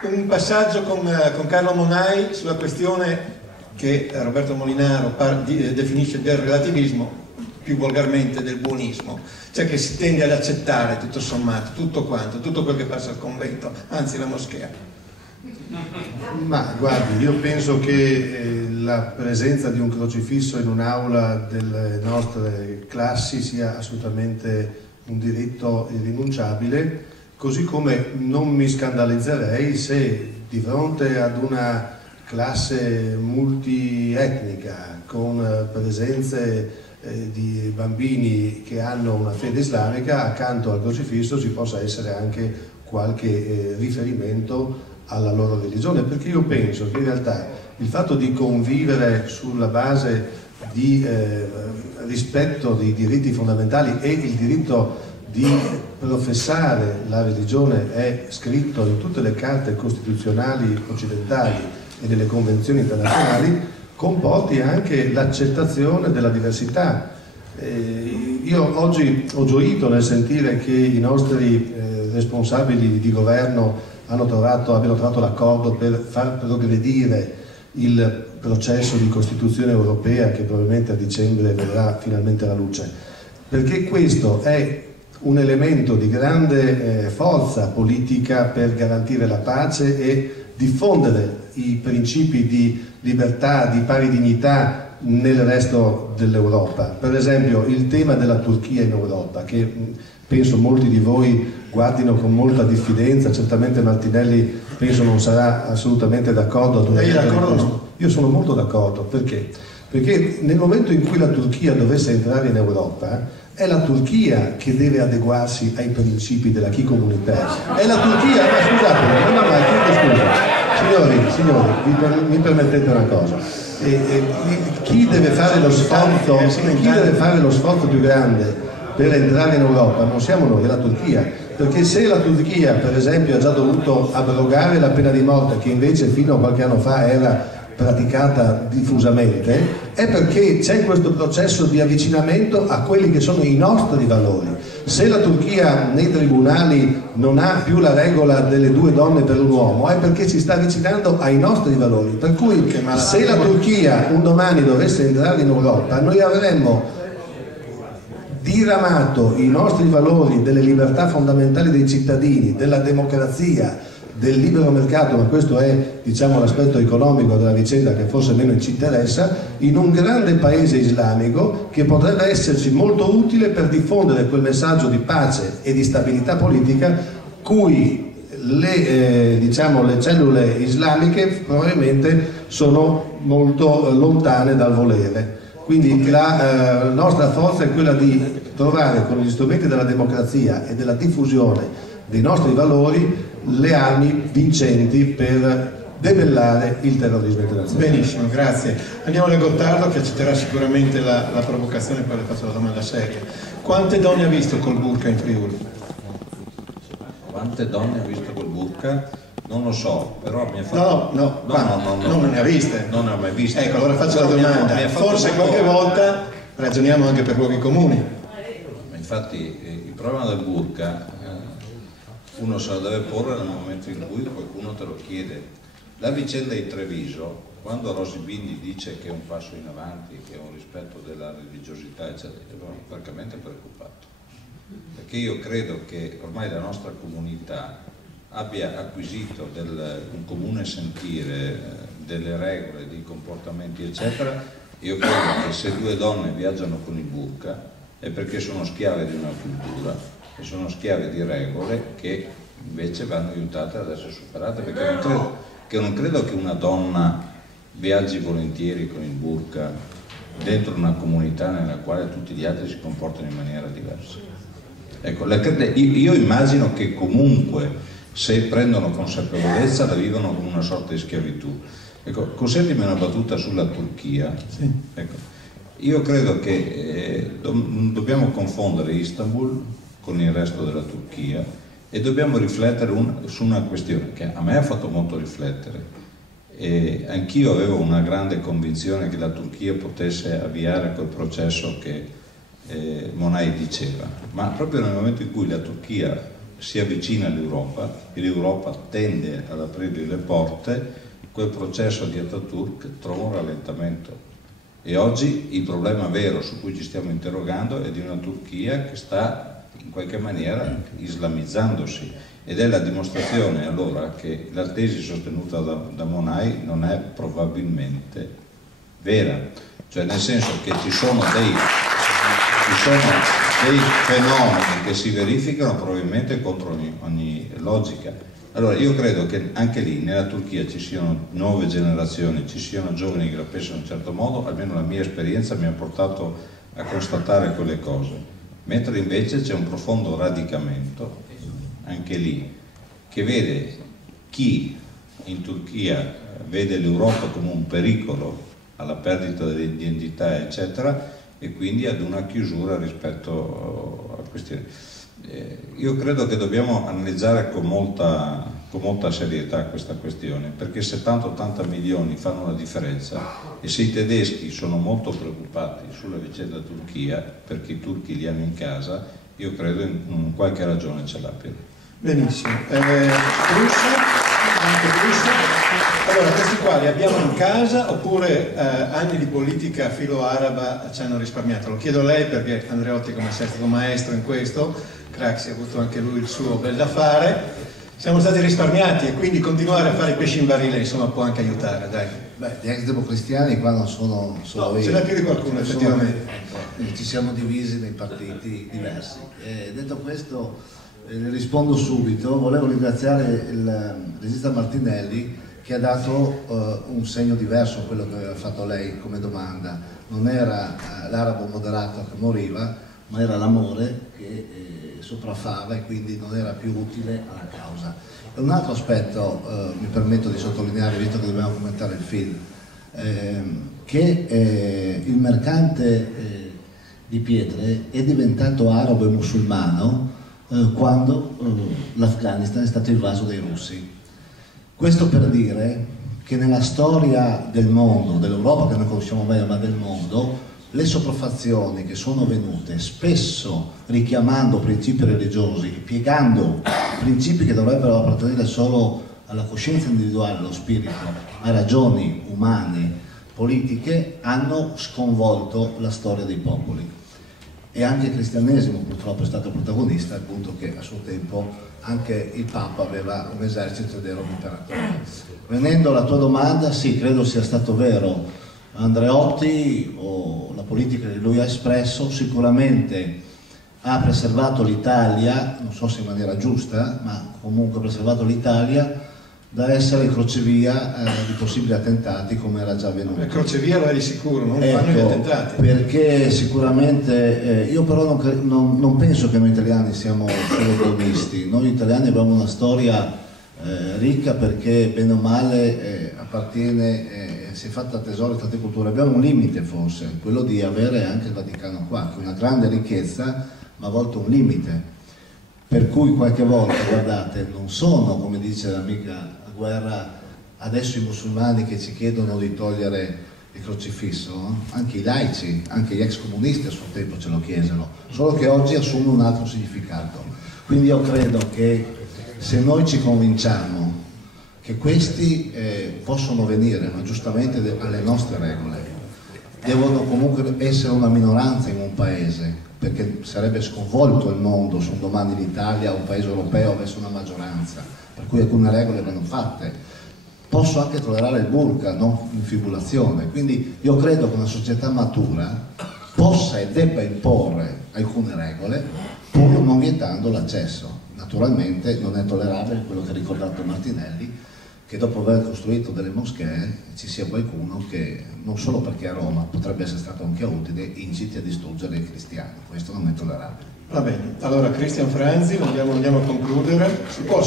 un passaggio con Carlo Monai sulla questione che Roberto Molinaro definisce del relativismo, più volgarmente del buonismo, cioè che si tende ad accettare tutto sommato, tutto quel che passa al convento, anzi la moschea. Ma guardi, io penso che la presenza di un crocifisso in un'aula delle nostre classi sia assolutamente un diritto irrinunciabile, così come non mi scandalizzerei se di fronte ad una classe multietnica con presenze di bambini che hanno una fede islamica, accanto al crocifisso ci possa essere anche qualche riferimento alla loro religione, perché io penso che in realtà il fatto di convivere sulla base di rispetto dei diritti fondamentali e il diritto di professare la religione è scritto in tutte le carte costituzionali occidentali e nelle convenzioni internazionali, comporti anche l'accettazione della diversità. Io oggi ho gioito nel sentire che i nostri responsabili di governo abbiano trovato l'accordo per far progredire il processo di Costituzione europea che probabilmente a dicembre verrà finalmente alla luce, perché questo è un elemento di grande forza politica per garantire la pace e diffondere i principi di libertà, di pari dignità nel resto dell'Europa. Per esempio il tema della Turchia in Europa, che penso molti di voi guardino con molta diffidenza, certamente Martinelli penso non sarà assolutamente d'accordo. Lei è d'accordo? Io sono molto d'accordo, perché? Perché nel momento in cui la Turchia dovesse entrare in Europa, è la Turchia che deve adeguarsi ai principi dell'acquis communautaire. È la Turchia, ma scusate, signori, mi permettete una cosa. Chi deve fare lo sforzo più grande per entrare in Europa non siamo noi, è la Turchia, perché se la Turchia per esempio ha già dovuto abrogare la pena di morte, che invece fino a qualche anno fa era praticata diffusamente, è perché c'è questo processo di avvicinamento a quelli che sono i nostri valori. Se la Turchia nei tribunali non ha più la regola delle 2 donne per un uomo, è perché si sta avvicinando ai nostri valori, per cui se la Turchia un domani dovesse entrare in Europa, noi avremmo diramato i nostri valori delle libertà fondamentali dei cittadini, della democrazia, del libero mercato, ma questo è, diciamo, l'aspetto economico della vicenda che forse meno ci interessa, in un grande paese islamico che potrebbe esserci molto utile per diffondere quel messaggio di pace e di stabilità politica cui le cellule islamiche probabilmente sono molto lontane dal volere. Quindi la nostra forza è quella di trovare con gli strumenti della democrazia e della diffusione dei nostri valori le armi vincenti per debellare il terrorismo internazionale. Benissimo, grazie. Andiamo a Gottardo che accetterà sicuramente la provocazione, poi le faccio la domanda seria. Quante donne ha visto col burka in Friuli? Quante donne ha visto col burka? Non lo so, però mi ha fatto... No, non ne ha viste. Non ne ho mai viste. Ecco, allora faccio la domanda. Forse qualche volta ragioniamo anche per luoghi comuni. Infatti il problema del burka uno se lo deve porre nel momento in cui qualcuno te lo chiede. La vicenda di Treviso, quando Rosy Bindi dice che è un passo in avanti, che è un rispetto della religiosità, eccetera, sono francamente preoccupato, perché io credo che ormai la nostra comunità abbia acquisito un comune sentire, delle regole, dei comportamenti, eccetera. Io credo che se 2 donne viaggiano con il burka è perché sono schiave di una cultura, e sono schiave di regole che invece vanno aiutate ad essere superate, perché non credo che una donna viaggi volentieri con il burka dentro una comunità nella quale tutti gli altri si comportano in maniera diversa. Ecco, io immagino che comunque se prendono consapevolezza la vivono come una sorta di schiavitù. Ecco, consentimi una battuta sulla Turchia. Sì. Ecco, io credo che dobbiamo confondere Istanbul con il resto della Turchia e dobbiamo riflettere su una questione che a me ha fatto molto riflettere. Anch'io avevo una grande convinzione che la Turchia potesse avviare quel processo che Monai diceva, ma proprio nel momento in cui la Turchia si avvicina all'Europa e l'Europa tende ad aprirgli le porte, quel processo di Ataturk trova un rallentamento. E oggi il problema vero su cui ci stiamo interrogando è di una Turchia che sta in qualche maniera islamizzandosi, ed è la dimostrazione allora che la tesi sostenuta da Monai non è probabilmente vera, cioè nel senso che ci sono dei fenomeni che si verificano probabilmente contro ogni logica. Allora io credo che anche lì nella Turchia ci siano nuove generazioni, ci siano giovani che la pensano in un certo modo, almeno la mia esperienza mi ha portato a constatare quelle cose, mentre invece c'è un profondo radicamento anche lì, che vede chi in Turchia vede l'Europa come un pericolo alla perdita dell'identità eccetera, e quindi ad una chiusura rispetto a questioni. Io credo che dobbiamo analizzare con molta serietà questa questione, perché 70-80 milioni fanno la differenza, e se i tedeschi sono molto preoccupati sulla vicenda Turchia perché i turchi li hanno in casa, io credo in qualche ragione ce l'abbiano. Benissimo. Allora, questi qua li abbiamo in casa oppure anni di politica filo-araba ci hanno risparmiato? Lo chiedo a lei perché Andreotti come sestico maestro in questo, Craxi ha avuto anche lui il suo bel da fare, siamo stati risparmiati e quindi continuare a fare i pesci in barile insomma può anche aiutare, dai. Beh, gli ex democristiani qua non sono solo io. Ce n'è più di qualcuno effettivamente. Ci siamo divisi nei partiti diversi. Detto questo, le rispondo subito. Volevo ringraziare il regista Martinelli che ha dato un segno diverso a quello che aveva fatto lei come domanda. Non era l'arabo moderato che moriva, ma era l'amore che sopraffava e quindi non era più utile alla causa. E un altro aspetto mi permetto di sottolineare, visto che dobbiamo commentare il film, che il mercante di pietre è diventato arabo e musulmano quando l'Afghanistan è stato invaso dai russi. Questo per dire che nella storia del mondo, dell'Europa che noi conosciamo meglio, ma del mondo, le sopraffazioni che sono venute spesso richiamando principi religiosi, piegando principi che dovrebbero appartenere solo alla coscienza individuale, allo spirito, a ragioni umane, politiche, hanno sconvolto la storia dei popoli. E anche il cristianesimo purtroppo è stato protagonista, al punto che a suo tempo anche il Papa aveva un esercito ed era un imperatore. Venendo alla tua domanda, sì, credo sia stato vero. Andreotti, o la politica che lui ha espresso, sicuramente ha preservato l'Italia, non so se in maniera giusta, ma comunque ha preservato l'Italia da essere il crocevia di possibili attentati, come era già avvenuto. Il crocevia lo è di sicuro, non fanno gli attentati. Perché sicuramente, io però non penso che noi italiani siamo solo buonisti. Noi italiani abbiamo una storia ricca perché bene o male appartiene, si è fatta tesoro di tante culture. Abbiamo un limite forse, quello di avere anche il Vaticano qua, che è una grande ricchezza, ma a volte un limite. Per cui qualche volta, guardate, non sono, come dice l'amica Guerra, adesso i musulmani che ci chiedono di togliere il crocifisso, anche i laici, anche gli ex comunisti a suo tempo ce lo chiesero, solo che oggi assume un altro significato. Quindi io credo che se noi ci convinciamo che questi possono venire, ma giustamente alle nostre regole, devono comunque essere una minoranza in un paese, perché sarebbe sconvolto il mondo se un domani l'Italia o un paese europeo avesse una maggioranza, per cui alcune regole vanno fatte. Posso anche tollerare il burqa, non infibulazione, quindi io credo che una società matura possa e debba imporre alcune regole, pur non vietando l'accesso. Naturalmente non è tollerabile quello che ha ricordato Martinelli, che dopo aver costruito delle moschee ci sia qualcuno che, non solo perché a Roma potrebbe essere stato anche utile, inciti a distruggere i cristiani. Questo non è tollerabile. Va bene, allora Cristian Franzi, andiamo a concludere. Si può.